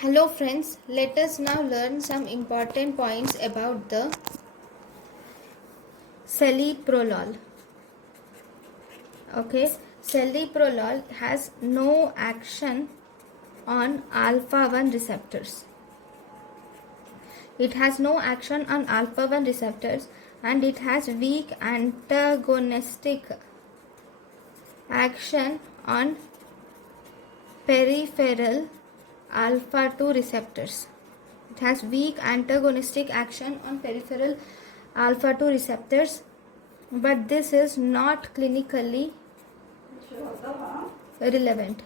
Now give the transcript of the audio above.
Hello friends, let us now learn some important points about the celiprolol. Okay, celiprolol has no action on alpha 1 receptors. It has no action on alpha 1 receptors and it has weak antagonistic action on peripheral alpha 2 receptors. It has weak antagonistic action on peripheral alpha 2 receptors, but this is not clinically relevant.